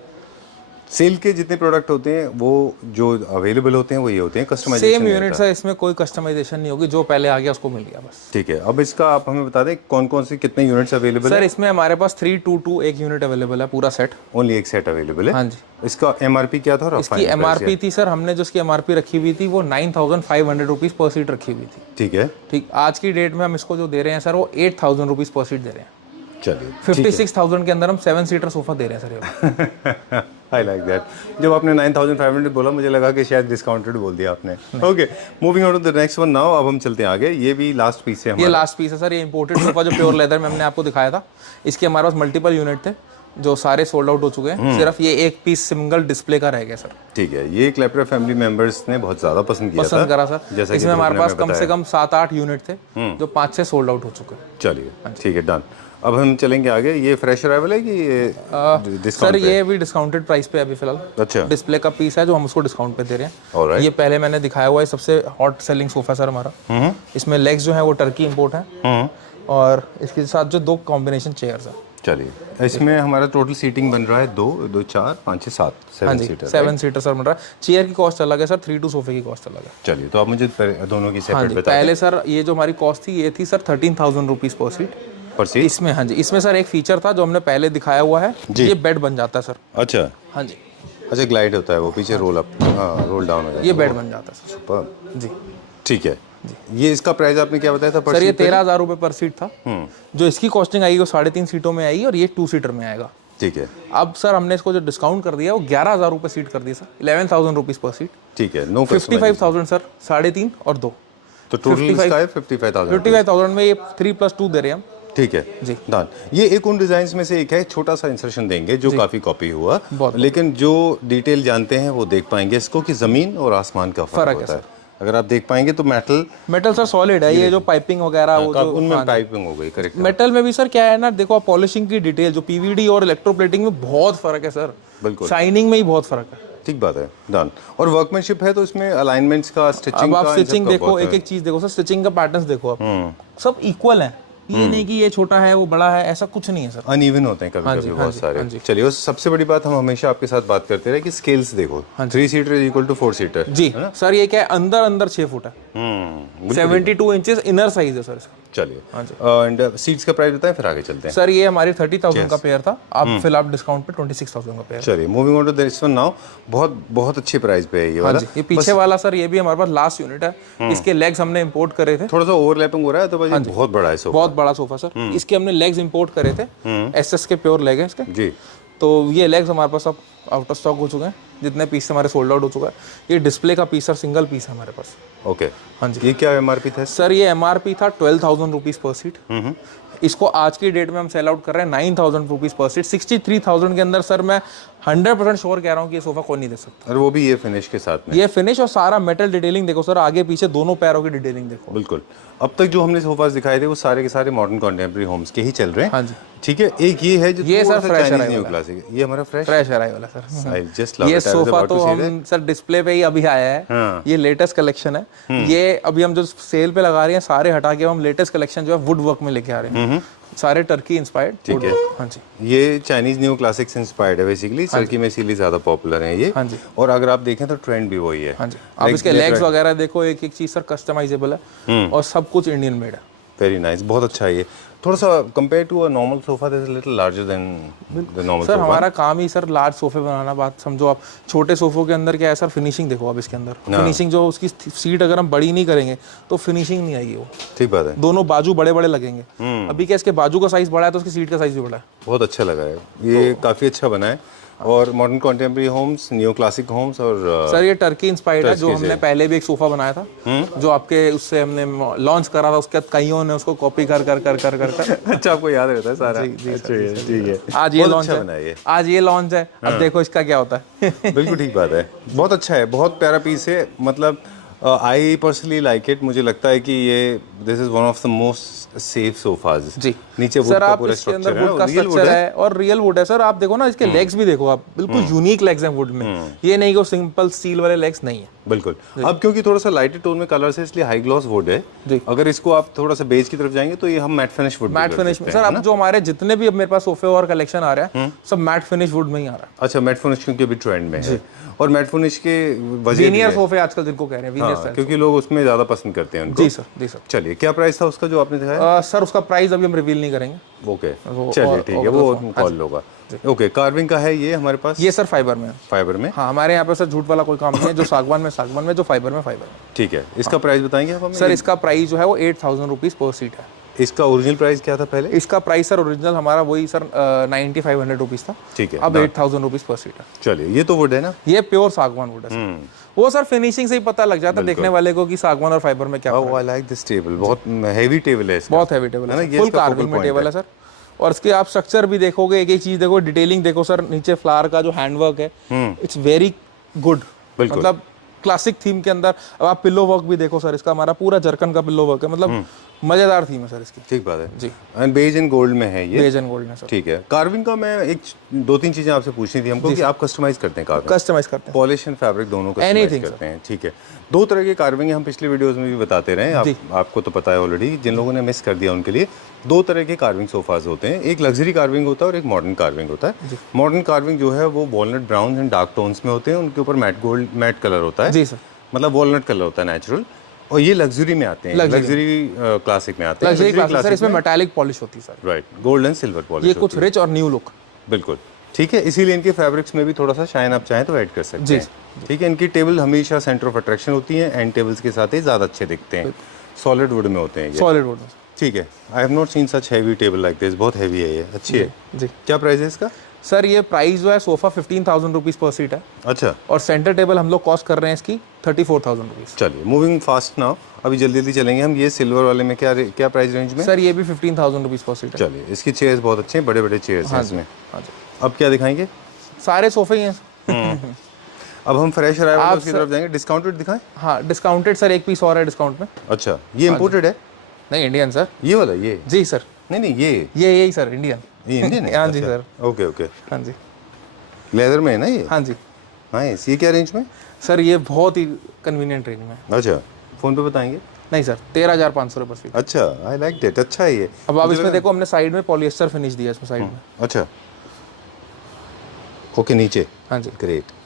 सेल के जितने प्रोडक्ट होते हैं वो जो अवेलेबल होते हैं वो ये होते हैं, कस्टमाइजेशन सेम यूनिट्स है, इसमें कोई कस्टमाइजेशन नहीं होगी, जो पहले आ गया उसको मिल गया बस। ठीक है, अब इसका आप हमें बता दें कौन कौन से कितने यूनिट्स अवेलेबल सर इसमें हमारे पास 322 एक यूनिट अवेलेबल है, पूरा सेट। ओनली एक सेट अवेलेबल है। हाँ जी। इसका एमआरपी क्या था और इसकी एमआरपी थी सर, हमने जो इसकी एमआरपी रखी हुई थी वो 9,500 रुपीज़ पर सीट रखी हुई थी। ठीक है, ठीक, आज की डेट में हम इसको जो दे रहे हैं सर वो 8,000 रुपीज़ पर सीट दे रहे हैं। चलिए 56,000 के अंदर हम 7 सीटर सोफा दे रहे हैं सर ये। I like that. जब आपने 9,500 बोला मुझे लगा कि शायद डिस्काउंटेड बोल दिया आपने। Okay, moving on to the next one now. अब हम चलते हैं आगे। ये भी लास्ट पीस है हमारा। ये लास्ट पीस है सर, ये इंपोर्टेड सोफा जो प्योर लेदर में हमने आपको दिखाया था। इसके हमारे पास मल्टीपल यूनिट थे जो सारे सोल्ड आउट हो चुके हैं, सिर्फ ये एक पीस सिंगल डिस्प्ले का रह गया सर। ठीक है, ये क्लेपरा फैमिली मेंबर्स ने बहुत ज्यादा पसंद करा सर। इसमें हमारे पास कम से कम 7-8 यूनिट थे जो 5-6 सोल्ड आउट हो चुके हैं। चलिए ठीक है, डन। अब हम चलेंगे आगे। ये फ्रेश अराइवल है कि ये सर ये भी डिस्काउंटेड प्राइस पे अभी फिलहाल। अच्छा, डिस्प्ले का पीस है जो हम उसको डिस्काउंट पे दे रहे हैं। Alright. ये पहले मैंने दिखाया हुआ है, सबसे हॉट सेलिंग सोफा सर हमारा। इसमें लेग्स जो है वो टर्की इंपोर्ट है और इसके साथ जो 2 कॉम्बिनेशन चेयर्स है। चलिए इसमें हमारा टोटल सीटिंग बन रहा है 2, 4, 5, 6, 7 7 सीटर। 7 सीटर सर बन रहा है। चेयर की कॉस्ट अलग है सर, 3-2 सोफे की कॉस्ट अलग है। चलिए तो आप मुझे दोनों की सेपरेट बता पहले सर ये जो हमारी कॉस्ट थी ये थी सर 13,000 रुपीज़ पर सीट। पर सीट इसमें हाँ जी, इसमें सर एक फीचर था जो हमने पहले दिखाया हुआ है, ये बेड बन जाता है सर। अच्छा हाँ जी, अच्छा, ग्लाइड होता है वो पीछे रोल अप, हाँ रोल डाउन हो जाता है, ये बेड बन जाता है सर। सुपर जी ठीक है। ये इसका प्राइस आपने क्या बताया था पर सर? ये 13,000 रुपये पर सीट था। जो इसकी कॉस्टिंग आएगी वो 3.5 सीटों में आएगी और ये 2 सीटर में आएगा। ठीक है, अब सर हमने इसको जो डिस्काउंट कर दिया वो 11,000 रुपये सीट कर दिया सर, 11,000 रुपीज़ पर सीट। ठीक है, नो 55,000 सर, 3.5 और 2, तो टोटल इसका है 55,000। 55,000 में ये 3+2 दे रहे हैं हम। ठीक है जी, डन। ये एक उन डिजाइन में से एक है, छोटा सा इंसर्शन देंगे जो काफी कॉपी हुआ, लेकिन जो डिटेल जानते हैं वो देख पाएंगे इसको कि जमीन और आसमान का फर्क होता है। अगर आप देख पाएंगे तो मेटल सर सॉलिड है, ये जो पाइपिंग वगैरह वो जो उनमें पाइपिंग हो गई, करेक्ट। मेटल में भी सर क्या है ना, देखो आप पॉलिशिंग की डिटेल जो पीवीडी और इलेक्ट्रोप्लेटिंग में बहुत फर्क है सर, बिल्कुल शाइनिंग में ही बहुत फर्क है। ठीक बात है, डन। और वर्कमैनशिप है तो इसमें अलाइनमेंट्स का, स्टिचिंग अब का, आप स्टिचिंग देखो, एक एक चीज देखो सर, स्टिचिंग का पैटर्न्स देखो आप, सब इक्वल है। ये नहीं कि ये छोटा है वो बड़ा है, ऐसा कुछ नहीं है सर। अनइवन होते हैं कभी कभी बहुत सारे। चलिए और सबसे बड़ी बात हम हमेशा आपके साथ बात करते रहे कि स्केल्स देखो, 3 seater is equal to 4 seater. जी सर, ये क्या है, अंदर 6 फुट है, 72 इंचेस इनर साइज है सर इसका। चलिए एंड सीट्स का प्राइस बताएं फिर आगे चलते हैं। सर ये हमारी 30,000 का पेयर था, आप फिलहाल डिस्काउंट पे 26,000 का पेयर। चलिए moving on to this one now. बहुत अच्छे प्राइस पे है ये वाला। ये पीछे वाला सर ये भी हमारे पास लास्ट यूनिट है। इसके लेग्स हमने इंपोर्ट करे थे, थोड़ा सा ओवरलैपिंग हो रहा है तो भाई बहुत बड़ा है सोफा, बहुत बड़ा सोफा सर। इसके हमने लेग्स इंपोर्ट करे थे, एसएस के प्योर लेग है इसके जी। तो ये लेग्स हमारे पास अब आउट ऑफ स्टॉक हो चुके हैं, जितने पीस हमारे सोल्ड आउट हो चुका है। ये डिस्प्ले का पीस सर, सिंगल पीस है हमारे पास। ओके हाँ जी। ये क्या एमआरपी था सर? ये एमआरपी था 12,000 रुपीज़ पर सीट। इसको आज की डेट में हम सेल आउट कर रहे हैं 9,000 रुपीज़ पर सीट। 63,000 के अंदर सर मैं 100% श्योर कह रहा हूँ कि ये सोफा कोई नहीं दे सकता। और वो भी ये फिनिश के साथ में, ये फिनिश और सारा मेटल डिटेलिंग देखो सर, आगे पीछे दोनों पैरों की डिटेलिंग देखो। बिल्कुल। अब तक जो हमने सोफास दिखाए थे वो सारे के सारे मॉडर्न कंटेम्प्रेरी होम्स के ही चल रहे हैं। हाँ जी। ठीक है, एक ये है जो ये सर फ्रेश न्यू क्लासिक, ये हमारा फ्रेश अराइवल है सर। आई जस्ट लव ये इट। सोफा तो हम सर डिस्प्ले पे ही अभी आया है। हाँ। ये लेटेस्ट कलेक्शन है। ये अभी हम जो सेल पे लगा रहे हैं सारे हटा के हम लेटेस्ट कलेक्शन जो है वुड वर्क में लेके आ रहे हैं, सारे टर्की इंस्पायर्ड। ठीक है। हाँ जी। ये चाइनीज न्यू क्लासिक्स इंस्पायर्ड है बेसिकली, टर्की में इसीलिए ज्यादा पॉपुलर है ये। हाँ जी। और अगर आप देखें तो ट्रेंड भी वही है। हाँ जी। आप इसके लेग्स वगैरह देखो, एक एक चीज सर कस्टमाइजेबल है और सब कुछ इंडियन मेड है। वेरी नाइस, बहुत अच्छा है ये। थोड़ा सा compare to a normal sofa this is little larger than the normal sir sofa. हमारा काम ही सर लार्ज सोफे बनाना। बात समझो आप, छोटे सोफों के अंदर क्या है सर, फिनिशिंग देखो आप इसके अंदर। फिनिशिंग जो उसकी सीट अगर हम बड़ी नहीं करेंगे तो फिनिशिंग नहीं आएगी वो। ठीक बात है। दोनों बाजू बड़े बड़े लगेंगे। अभी क्या इसके बाजू का साइज बड़ा है तो उसकी सीट का साइज भी बड़ा है। बहुत अच्छा लगा है ये, काफी अच्छा बना है। और modern contemporary homes, new classic homes और सर ये टर्की इंस्पायर्ड है। जो हमने पहले भी एक सोफा बनाया था जो आपके उससे हमने लॉन्च करा था, उसके बाद कईयों ने उसको कॉपी कर कर कर कर कर कर अच्छा आपको याद रहता है सारा। ठीक है, आज ये लॉन्च है, आज ये लॉन्च है। अब देखो इसका क्या होता है। बिल्कुल ठीक बात है, बहुत अच्छा है, बहुत प्यारा पीस है। मतलब आई पर्सनली लाइक इट। मुझे लगता है कि ये this is one of the most safe sofas. जी। नीचे वुड का पूरा स्ट्रक्चर है, वुड का स्ट्रक्चर है और रियल वुड है सर। आप देखो ना इसके लेग्स भी देखो आप, बिल्कुल यूनिक लेग्स हैं वुड में। ये नहीं कि सिंपल स्टील वाले लेग्स नहीं है। बिल्कुल। अब क्योंकि थोड़ा सा लाइटर टोन में कलर्स है इसलिए हाई ग्लॉस वुड है। अगर इसको आप थोड़ा सा बेज की तरफ जाएंगे तो ये हम matte finish would, matte finish में सर। अब जो हमारे जितने भी अब मेरे पास सोफे और कलेक्शन आ रहा है सब मैट फिनिश वुड में ही आ रहा है। अच्छा, मैट फिनिश क्योंकि अभी ट्रेंड में है और मैट फिनिश के वजह वीनियर सोफे आजकल जिनको कह रहे हैं वीनियर स्टाइल, क्योंकि लोग उसमें ज्यादा पसंद करते हैं उनको। जी सर, जी सर। चलिए, क्या प्राइस था उसका जो आपने दिखाया? सर उसका प्राइस अभी हम रिवील नहीं करेंगे। ओके, चलिए ठीक है, वो कॉल होगा। ओके, कार्विंग का है ये हमारे पास? ये सर फाइबर में। फाइबर में? हाँ, हमारे यहाँ पे सर झूठ वाला कोई काम नहीं है। जो सागवान में सागवान में, जो फाइबर में फाइबर में। ठीक है, इसका प्राइस बताएंगे आप हमें? सर इसका प्राइस जो है वो 8000 रुपीज पर सीट है। इसका ओरिजिनल प्राइस क्या था पहले? इसका प्राइस सर ओरिजिनल हमारा वही सर 9500 रुपीज था। ठीक है, अब 8000 रुपीज पर सीट है। चलिए, ये तो वुड है ना? ये प्योर सागवान वुड है। वो सर फिनिशिंग से ही पता लग जाता है देखने वाले को कि सागवान और फाइबर में क्या फर्क है। आई लाइक दिस टेबल, बहुत हेवी टेबल है इसका। बहुत हेवी टेबल है, फुल कार्विंग में टेबल है सर। और इसके आप स्ट्रक्चर भी देखोगे, एक एक चीज देखो, डिटेलिंग देखो सर। नीचे फ्लावर का जो हैंडवर्क है इट्स वेरी गुड, मतलब क्लासिक थीम के अंदर। अब आप पिल्लो वर्क भी देखो सर, इसका हमारा पूरा जरकन का पिल्लो वर्क है, मतलब मजेदार थीम है सर इसकी। ठीक बात है जी। एंड बेज एंड गोल्ड में है ये? बेज एंड गोल्ड में सर। ठीक है। कार्विंग का मैं एक दो तीन चीजें आपसे पूछनी थी हमको कि आप कस्टमाइज करते हैं कार्विंग? कस्टमाइज करते हैं, पॉलिश एंड फैब्रिक दोनों कस्टमाइज करते हैं। ठीक है। दो तरह के कार्विंग हम पिछले वीडियोस में भी बताते रहे, आपको तो पता है ऑलरेडी। जिन लोगों ने मिस कर दिया उनके लिए, दो तरह के कार्विंग सोफाज होते हैं, एक लग्जरी कार्विंग होता है और एक मॉडर्न कार्विंग होता है। मॉडर्न कार्विंग जो है वो walnut brown and dark tones में होते हैं, उनके ऊपर मैट कलर होता है। जी सर, मतलब वॉलनट कलर होता है नेचुरल। और ये लग्जरी में आते हैं, लग्जरी क्लासिक में आते हैं। लग्जरी क्लासिक सर, इसमें मेटालिक पॉलिश होती है sir. Right, gold and silver polish. ये कुछ रिच और न्यू लुक। बिल्कुल ठीक है, इसीलिए इनके फैब्रिक्स में भी थोड़ा सा शाइन आप चाहें तो ऐड कर सकते हैं। ठीक है, इनकी टेबल हमेशा सेंटर ऑफ अट्रैक्शन होती है, एंड टेबल्स के साथ ही ज़्यादा अच्छे दिखते हैं। सॉलिड वुड में होते हैं ये। सॉलिड वुड में। ठीक है, I have not seen such heavy table like this. बहुत हैवी है ये, अच्छी है जी। क्या प्राइस है इसका? सर ये प्राइस जो है सोफा 15000 रुपीज पर सीट है। अच्छा। और सेंटर टेबल हम लोग कॉस्ट कर रहे हैं इसकी 34000 रुपीज। चलिए, मूविंग फास्ट नाउ, अभी जल्दी जल्दी चलेंगे हम। ये सिल्वर वाले में क्या प्राइस रेंज में? सर ये भी 15000 रुपीज पर सीट है। चलिए, इसकी चेयर्स बहुत अच्छे हैं, बड़े बड़े चेयर्स हैं इसमें। हाँ जी। अब क्या दिखाएंगे? सारे सोफे ही हैं। अब हम फ्रेश अराइवल की तरफ जाएंगे। डिस्काउंटेड दिखाएं? हाँ, डिस्काउंटेड सर एक पीस और है डिस्काउंट में। अच्छा, ये इंपोर्टेड है? नहीं, इंडियन सर। ये वाला? ये जी सर। नहीं, ये यही सर, इंडियन। ये इंडियन है? हाँ जी सर। Okay okay. हाँ जी। लेदर में है ना ये? हाँ जी। नाइस। ये क्या रेंज में? सर ये बहुत ही कन्वीनियंट रेंज में। अच्छा, फोन पे बताएंगे? नहीं सर, 13500 रुपये सीट। अच्छा, आई लाइक दैट। अच्छा है ये। अब आप इसमें देखो, हमने साइड में पॉलिएस्टर फिनिश दिया इसमें साइड में। अच्छा, ओके, नीचे। हाँ जी। ग्रेट।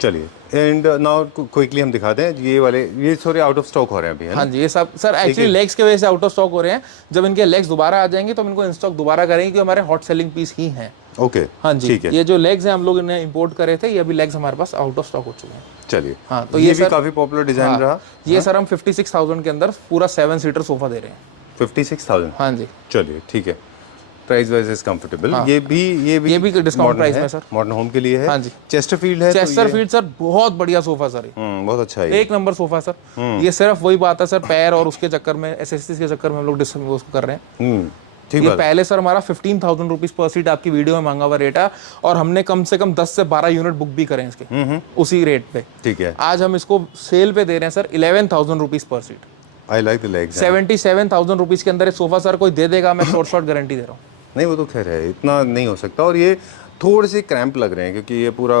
चलिए, एंड नाउ क्विकली हम दिखाते हैं ये वाले। ये सॉरी आउट ऑफ स्टॉक हो रहे हैं अभी, है ना? हाँ जी, ये सब सर एक्चुअली लेग्स के वजह से आउट ऑफ स्टॉक हो रहे हैं। जब इनके लेग्स दोबारा आ जाएंगे तो हम इनको इन स्टॉक दोबारा करेंगे, क्योंकि हमारे हॉट सेलिंग पीस ही हैं। ओके, हाँ जी। ठीक है। ये जो लेग्स हैं हम लोग इन्हें इंपोर्ट करे थे, ये अभी लेग्स हमारे पास आउट ऑफ स्टॉक हो चुके हैं। चलिए, हाँ, तो ये भी सर काफी पॉपुलर डिजाइन रहा। ये सर हम 56000 के अंदर पूरा 7 सीटर सोफा दे रहे हैं। 56,000? हाँ जी। चलिए, ठीक है। Price wise is comfortable. ये भी डिस्काउंट प्राइस में सर, मॉडर्न होम के लिए है। हाँ जी। चेस्टरफील्ड है? चेस्टरफील्ड सर बहुत बढ़िया सोफा सर, बहुत अच्छा है, एक नंबर सोफा सर। ये सिर्फ वही बात है सर, पैर और उसके चक्कर में, एसेसरीज के चक्कर में हम लोग उसको कर रहे हैं। ठीक ये बात। पहले सर हमारा 15000 रुपीज पर सीट आपकी वीडियो में मांगा हुआ रेट है, और हमने कम से कम 10 से 12 यूनिट बुक भी करें इसके उसी रेट पे। ठीक है, आज हम इसको सेल पे दे रहे हैं सर 11000 रुपीज पर seat. I like the legs. 77,000 rupees के अंदर एक सोफा सर कोई दे देगा, मैं शॉर्ट गारंटी दे रहा हूँ। नहीं, वो तो खैर है, इतना नहीं हो सकता। और ये थोड़े से क्रैम्प लग रहे हैं क्योंकि ये पूरा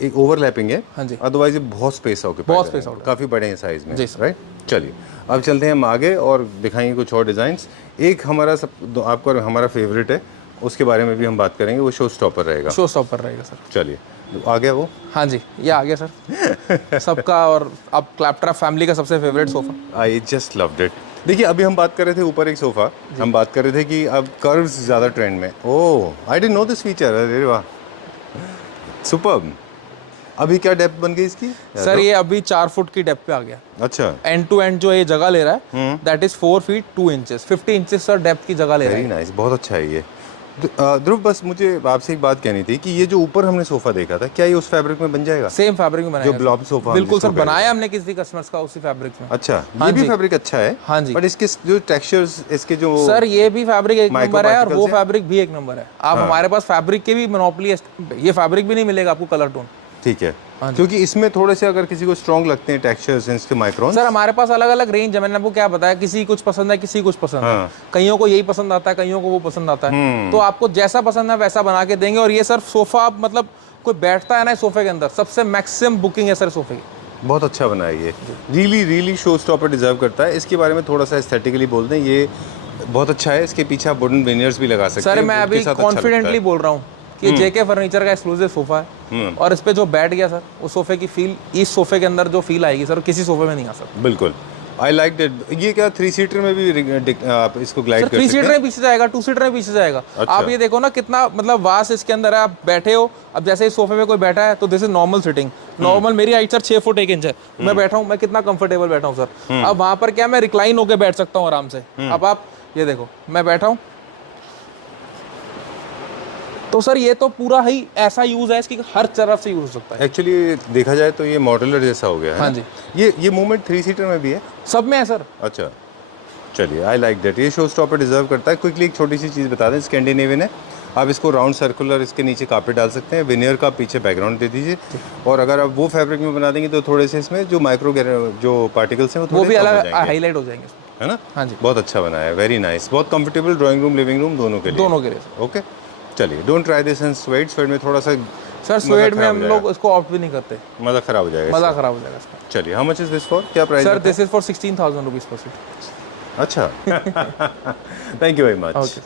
एक ओवरलैपिंग है। हाँ जी। अदरवाइज ये बहुत स्पेस ऑक्यूपाइड, बहुत स्पेस ऑक्यूपाइड, काफी बड़े हैं साइज में, जी सर। राइट। चलिए, अब चलते हैं हम आगे और दिखाएंगे कुछ और डिजाइन्स। एक हमारा आपका हमारा फेवरेट है, उसके बारे में भी हम बात करेंगे। वो शो स्टॉपर रहेगा। शो स्टॉपर रहेगा सर। चलिए, आ गया वो? हाँ जी, ये आ गया सर सबका, और अब क्लैपट्रैप फैमिली का सबसे favourite sofa. I just loved it. देखिए, अभी हम बात कर रहे थे ऊपर एक सोफा, हम बात कर रहे थे कि अब कर्व्स ज़्यादा ट्रेंड में। Oh, I didn't know this feature. अरे वाह, सुपर्ब। अभी क्या डेप्थ बन गई इसकी? सर ये अभी 4 फुट की डेप्थ पे आ गया। अच्छा, एंड टू एंड जो ये जगह ले रहा है that is 4 feet 2 inches, 50 inches sir depth की जगह ले रहा है। वेरी नाइस, बहुत अच्छा है ये। ध्रुव, बस मुझे आपसे एक बात कहनी थी कि ये जो ऊपर हमने सोफा देखा था, क्या ये उस फैब्रिक में बन जाएगा? सेम फैब्रिक में बनाया, जो ब्लॉब सोफा? बिल्कुल सर, बनाया हमने किसी कस्टमर्स का उसी फैब्रिक में। अच्छा, ये भी फैब्रिक अच्छा है। हाँ जी। बट इसके जो टेक्सचर्स, इसके जो सर ये भी फैब्रिक एक नंबर है, और वो फैब्रिक भी एक नंबर है। आप हमारे पास फैब्रिक के भी मोनोपोली है, ये फैब्रिक भी नहीं मिलेगा आपको कलर टोन। ठीक है, क्योंकि इसमें थोड़े से अगर किसी को स्ट्रॉन्ग लगते हैं टेक्सचर्स, इसके माइक्रोन। सर हमारे पास अलग अलग रेंज है, मैंने आपको क्या बताया, किसी कुछ पसंद है, किसी कुछ पसंद है, कईयों को यही पसंद आता है, कईयों को वो पसंद आता है। तो आपको जैसा पसंद है वैसा बना के देंगे। और ये सर सोफा मतलब कोई बैठता है ना सोफे के अंदर, सबसे मैक्सिमम बुकिंग है सर सोफे की। बहुत अच्छा बना है ये, रियली शो स्टॉपर डिजर्व करता है। इसके बारे में थोड़ा सा एस्थेटिकली बोल दें, ये बहुत अच्छा है। इसके पीछे आप वुडन विनियर्स भी लगा सकते हैं। सर मैं अभी कॉन्फिडेंटली बोल रहा हूँ कि जेके फर्नीचर का एक्सक्लूसिव सोफा है, और इस पे जो बैठ गया सर, उस सोफे की फील, इस सोफे के अंदर जो फील आएगी सर, किसी सोफे में नहीं आ सकती। बिल्कुल, आई लाइक दैट। ये क्या 3 सीटर में भी आप इसको ग्लाइड कर सकते हैं? 3 सीटर में पीछे जाएगा, 2 सीटर में पीछे जाएगा। अच्छा। आप ये देखो ना कितना मतलब वास इसके अंदर है। आप बैठे हो, अब जैसे इस सोफे में कोई बैठा है तो this is normal sitting. Normal मेरी हाइट सर 6 फुट 1 इंच है, मैं बैठा हूँ, मैं कितना कंफर्टेबल बैठा हूँ सर। अब वहां पर क्या मैं रिक्लाइन होकर बैठ सकता हूँ आराम से। अब आप ये देखो, मैं बैठा हूँ तो सर ये तो पूरा ही ऐसा यूज है इसकी, हर तरफ से यूज हो सकता है। एक्चुअली देखा जाए तो ये मॉड्यूलर जैसा हो गया है। हाँ जी। ये मूवमेंट 3 सीटर में भी है? सब में है सर। अच्छा, चलिए, आई लाइक दैट। ये शो स्टॉपर डिजर्व करता है। क्विकली एक छोटी सी चीज़ बता दें, स्कैंडिनेवियन है। आप इसको राउंड सर्कुलर इसके नीचे कार्पेट डाल सकते हैं, विनियर का पीछे बैकग्राउंड दे दीजिए, और अगर आप वो फैब्रिक में बना देंगे तो थोड़े से इसमें जो जो पार्टिकल्स हैं वो भी अलग हाईलाइट हो जाएंगे, है ना? हाँ जी। बहुत अच्छा बनाया है, वेरी नाइस। बहुत comfortable drawing room, living room दोनों के लिए। ओके, चलिए, don't try this in sweat. Sweat में थोड़ा सा सर, स्वेट में हम लोग इसको ऑप्ट भी नहीं करते, मज़ा खराब हो जाएगा। मज़ा खराब हो जाएगा इसका। चलिए, how much is this for? क्या price? Sir this is for 16,000 rupees per seat. अच्छा, थैंक यू वेरी मच।